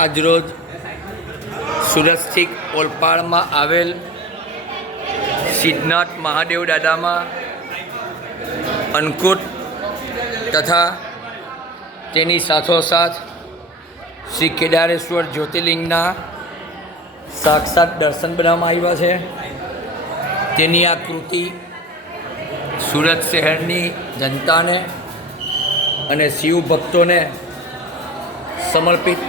આજરોજ સુરત સ્થિત ઓલપાડમાં આવેલ સિદ્ધનાથ મહાદેવ દાદામાં અન્નકૂટ તથા તેની સાથોસાથ શ્રી કેદારેશ્વર જ્યોતિર્લિંગના સાક્ષાત દર્શન બનાવવામાં આવ્યા છે। તેની આ કૃતિ સુરત શહેરની જનતાને અને શિવ ભક્તોને સમર્પિત